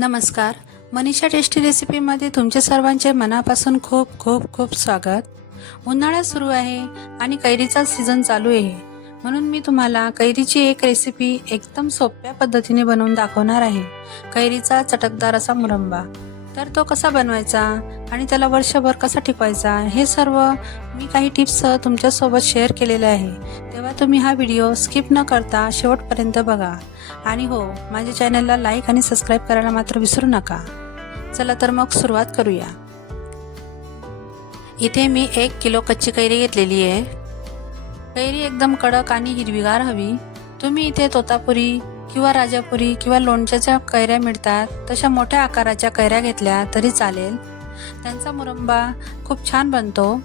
नमस्कार. मनीषा टेस्टी रेसिपीमध्ये तुमचे सर्वांचे मनापासून खूप खूप खूप स्वागत. उन्हाळा सुरू आहे आणि कैरीचा सीझन चालू आहे. म्हणून मी तुम्हाला कैरीची एक रेसिपी एकदम सोप्या पद्धतीने बनवून दाखवणार आहे. कैरीचा चटकदार असा मुरंबा. तर तो कसा बनवायचा आणि त्याला वर्षभर कसा टिकवायचा हे सर्व मी काही टिप्स तुमच्यासोबत शेअर केलेले आहे. तेव्हा तुम्ही हा व्हिडिओ स्किप न करता शेवटपर्यंत बघा. आणि हो माझ्या चॅनलला लाईक आणि सबस्क्राईब करायला मात्र विसरू नका. चला तर मग सुरुवात करूया. इथे मी एक किलो कच्ची कैरी घेतलेली आहे. कैरी एकदम कडक आणि हिरवीगार हवी. तुम्ही इथे तोतापुरी किंवा राजापुरी किंवा लोणच्याच्या कैऱ्या मिळतात तशा मोठ्या आकाराच्या कैऱ्या घेतल्या तरी चालेल. त्यांचा मुरंबा खूप छान बनतो.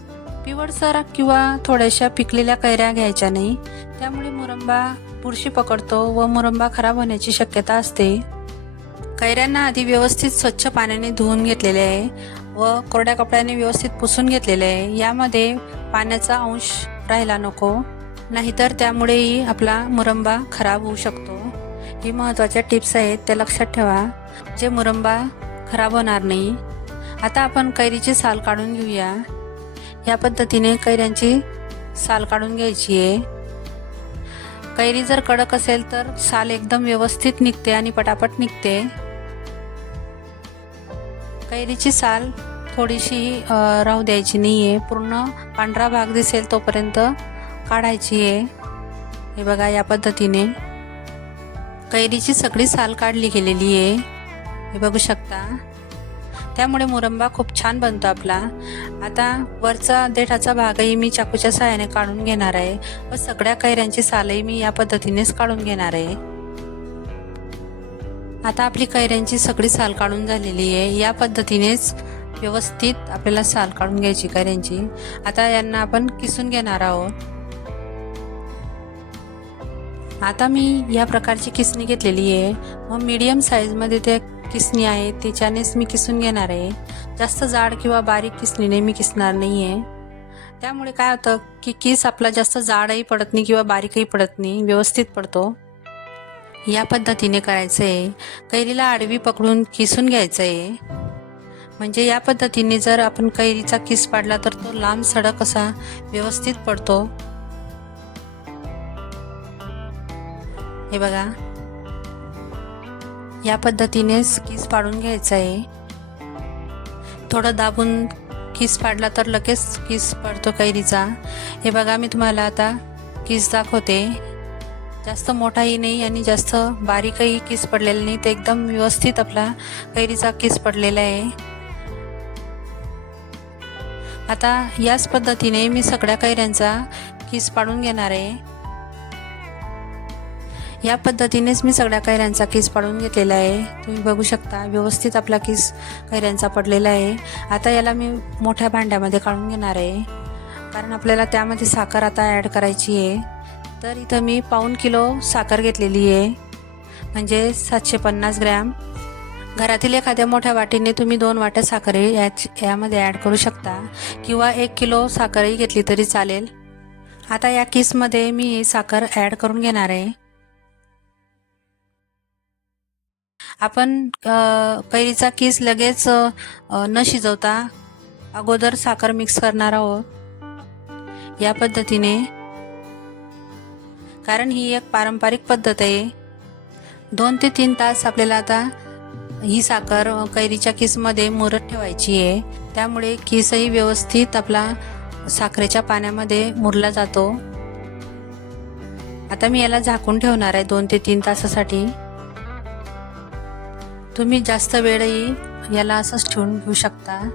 पिवळसर किंवा थोड्याशा पिकलेल्या कैऱ्या घ्यायच्या नाही. त्यामुळे मुरंबा बुरशी पकडतो व मुरंबा खराब होण्याची शक्यता असते. कैऱ्यांना आधी व्यवस्थित स्वच्छ पाण्याने धुवून घेतलेले आहे व कोरड्या कपड्याने व्यवस्थित पुसून घेतलेले आहे. यामध्ये पाण्याचा अंश राहायला नको नाहीतर त्यामुळेही आपला मुरंबा खराब होऊ शकतो. ही महत्त्वाच्या टिप्स आहेत त्या लक्षात ठेवा. जे मुरंबा खराब होणार नाही. आता आपण कैरीची साल काढून घेऊया. या पद्धतीने कैऱ्यांची साल काढून घ्यायची आहे. कैरी जर कडक असेल तर साल एकदम व्यवस्थित निघते आणि पटापट निघते. कैरीची साल थोडीशी राहू द्यायची नाही आहे पूर्ण पांढरा भाग दिसेल तोपर्यंत काढायची आहे. हे बघा या पद्धतीने. कैरीची सगळी साल काढली गेलेली आहे. हे बघू शकता. त्यामुळे मुरंबा खूप छान बनतो आपला. आता वरचा देठाचा भागही मी चाकूच्या सहाय्याने काढून घेणार आहे व सगळ्या कैऱ्यांची सालही मी या पद्धतीनेच काढून घेणार आहे. आता आपली कैऱ्यांची सगळी साल काढून झालेली आहे. या पद्धतीनेच व्यवस्थित आपल्याला साल काढून घ्यायची कैऱ्यांची. आता यांना आपण किसून घेणार आहोत. आता मी या प्रकारची किसणी घेतलेली आहे. मग मीडियम साईजमध्ये ते किसणी आहे त्याच्यानेच मी किसून घेणार आहे. जास्त जाड किंवा बारीक किसणीने मी किसणार नाही आहे त्यामुळे काय होतं की किस आपला जास्त जाडही पडत नाही किंवा बारीकही पडत नाही व्यवस्थित पडतो. या पद्धतीने करायचं आहे कैरीला आडवी पकडून किसून घ्यायचं आहे म्हणजे या पद्धतीने जर आपण कैरीचा किस पाडला तर तो लांब सडक असा व्यवस्थित पडतो. हे बघा. या पद्धतीनेच किस पाडून घ्यायचं आहे. थोडं दाबून किस पाडला तर लगेच किस पडतो कैरीचा. हे बघा मी तुम्हाला आता किस दाखवते. जास्त मोठाही नाही आणि जास्त बारीकही किस पडलेला नाही. ते एकदम व्यवस्थित आपला कैरीचा किस पडलेला आहे. आता याच पद्धतीने मी सगळ्या कैऱ्यांचा किस पाडून घेणार आहे. या पद्धतीनेच मी सगळ्या कैऱ्यांचा केस पाडून घेतलेला आहे. तुम्ही बघू शकता व्यवस्थित आपला केस कैऱ्यांचा पडलेला आहे. आता याला मी मोठ्या भांड्यामध्ये काढून घेणार आहे. कारण आपल्याला त्यामध्ये साखर आता ॲड करायची आहे. तर इथं मी पाऊन किलो साखर घेतलेली आहे. म्हणजे सातशे पन्नास ग्रॅम. घरातील एखाद्या मोठ्या वाटीने तुम्ही दोन वाट्या साखर याच यामध्ये ॲड करू शकता. किंवा एक किलो साखरही घेतली तरी चालेल. आता या केसमध्ये मी साखर ॲड करून घेणार आहे. आपण कैरीचा किस लगेच न शिजवता अगोदर साखर मिक्स करणार आहोत. या पद्धतीने. कारण ही एक पारंपरिक पद्धत आहे. दोन ते तीन तास आपल्याला आता ही साखर कैरीच्या किसमध्ये मुरत ठेवायची आहे. त्यामुळे किसही व्यवस्थित आपला साखरेच्या पाण्यामध्ये मुरला जातो. आता मी याला झाकून ठेवणार आहे दोन ते तीन तासासाठी. तुम्ही जास्त वेळही याला असंच ठेवून घेऊ शकता.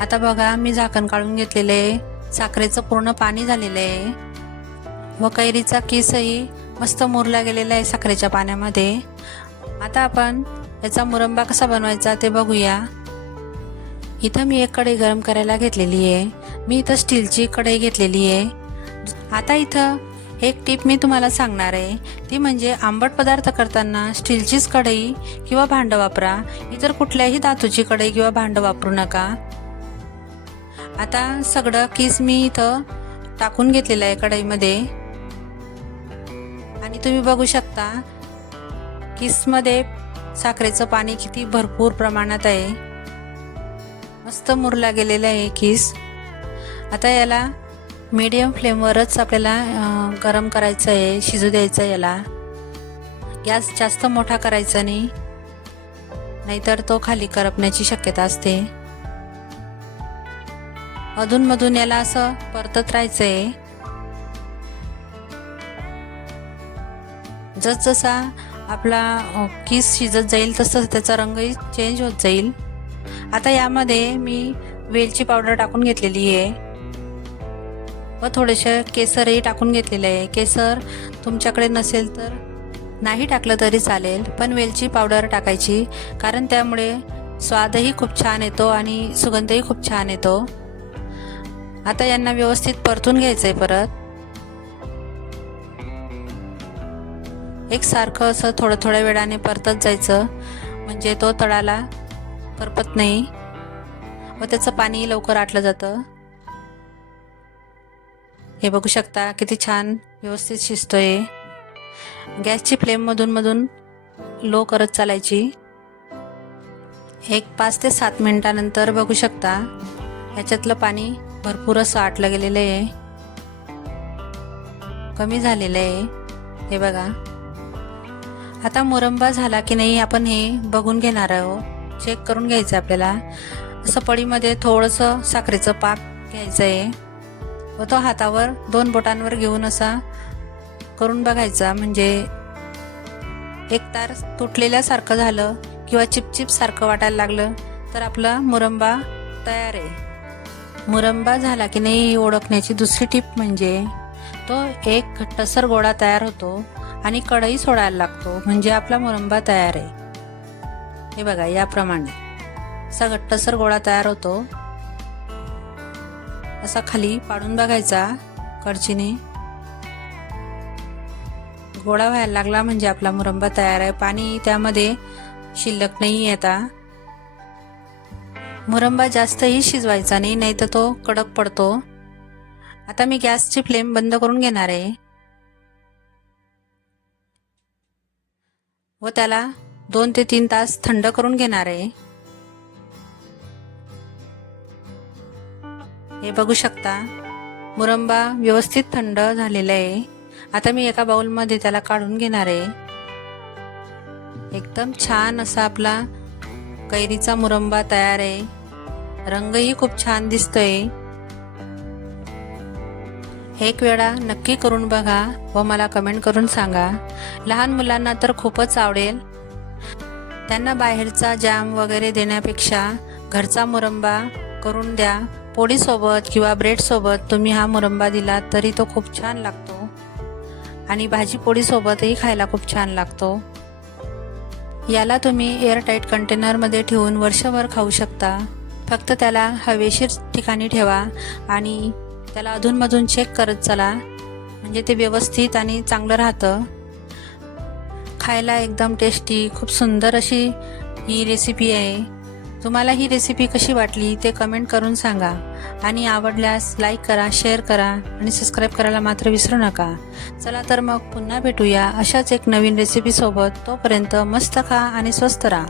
आता बघा मी झाकण काढून घेतलेले आहे. साखरेचं पूर्ण पाणी झालेलं आहे. व कैरीचा केसही मस्त मुरला गेलेला आहे साखरेच्या पाण्यामध्ये. आता आपण याचा मुरंबा कसा बनवायचा ते बघूया. इथं मी एक कढई गरम करायला घेतलेली आहे. मी इथं स्टीलची कढई घेतलेली आहे. आता इथं एक टीप मी तुम्हाला सांगणार आहे. ती म्हणजे आंबट पदार्थ करताना स्टीलचीच कढई किंवा भांडं वापरा. इतर कुठल्याही धातूची कढई किंवा भांडं वापरू नका. आता सगळं किस मी इथं टाकून घेतलेलं आहे कढईमध्ये. आणि तुम्ही बघू शकता किसमध्ये साखरेचं पाणी किती भरपूर प्रमाणात आहे. मस्त मुरला गेलेला आहे किस. आता याला मीडियम फ्लेमवरच आपल्याला गरम करायचं आहे शिजू द्यायचं आहे याला. गॅस जास्त मोठा करायचा नाही. नाहीतर तो खाली करपण्याची शक्यता असते. अधूनमधून याला असं परतत राहायचं आहे जसजसा आपला किस शिजत जाईल तसं त्याचा रंगही चेंज होत जाईल. आता यामध्ये मी वेलची पावडर टाकून घेतलेली आहे. व थोडेसे केसरही टाकून घेतलेले आहे. केसर तुमच्याकडे नसेल तर नाही टाकलं तरी चालेल पण वेलची पावडर टाकायची कारण त्यामुळे स्वादही खूप छान येतो आणि सुगंधही खूप छान येतो. आता यांना व्यवस्थित परतून घ्यायचं आहे परत. एक सारखं असं थोडं थोड्या वेळाने परतत जायचं म्हणजे तो तळाला करपत नाही. व त्याचं पाणी लवकर आटलं जातं. हे बघू शकता किती छान व्यवस्थित शिजतोय. गॅसची फ्लेम मधून मधून लो करत चालायची. एक पाच ते सात मिनिटानंतर बघू शकता ह्याच्यातलं पाणी भरपूर असं आटलं गेलेलं आहे. कमी झालेलं आहे. हे बघा. आता मुरंबा झाला की नाही आपण हे बघून घेणार आहोत. चेक करून घ्यायचं आपल्याला. असं पडीमध्ये थोडंसं साखरेचं पाक घ्यायचं आहे. व तो हातावर दोन बोटांवर घेऊन असा करून बघायचा. म्हणजे एक तार तुटलेल्यासारखं झालं किंवा चिपचिप सारखं वाटायला लागलं तर आपला मुरंबा तयार आहे. मुरंबा झाला की नाही ओळखण्याची दुसरी टीप म्हणजे तो एक घट्टसर गोळा तयार होतो आणि कढई सोडायला लागतो. म्हणजे आपला मुरंबा तयार आहे. हे बघा याप्रमाणे. असा घट्टसर गोळा तयार होतो. असा खाली पाडून बघायचा कडचीने गोळा व्हायला लागला म्हणजे आपला मुरंबा तयार आहे. पाणी त्यामध्ये शिल्लक नाही येता मुरंबा जास्तही शिजवायचा नाही नाही तर तो कडक पडतो. आता मी गॅसची फ्लेम बंद करून घेणार आहे. व त्याला दोन ते तीन तास थंड करून घेणार आहे. हे बघू शकता. मुरंबा व्यवस्थित थंड झालेला आहे. आता मी एका बाउलमध्ये त्याला काढून घेणार आहे. एकदम छान असा आपला कैरीचा मुरंबा तयार आहे. रंगही खूप छान दिसतोय. एक वेळा नक्की करून बघा व मला कमेंट करून सांगा. लहान मुलांना तर खूपच आवडेल. त्यांना बाहेरचा जॅम वगैरे देण्यापेक्षा घरचा मुरंबा करून द्या. पोळीसोबत किंवा ब्रेडसोबत तुम्ही हा मुरंबा दिला तरी तो खूप छान लागतो. आणि भाजी पोळीसोबतही खायला खूप छान लागतो. याला तुम्ही एअरटाईट कंटेनरमध्ये ठेवून वर्षभर खाऊ शकता. फक्त त्याला हवेशीर ठिकाणी ठेवा आणि त्याला अधूनमधून चेक करत चला. म्हणजे ते व्यवस्थित आणि चांगलं राहतं. खायला एकदम टेस्टी खूप सुंदर अशी ही रेसिपी आहे. तुम्हाला ही रेसिपी कशी वाटली ते कमेंट करून सांगा. आणि आवडल्यास लाईक करा शेअर करा आणि सबस्क्राईब करायला मात्र विसरू नका. चला तर मग पुन्हा भेटूया अशाच एक नवीन रेसिपीसोबत तोपर्यंत मस्त खा आणि स्वस्त राहा.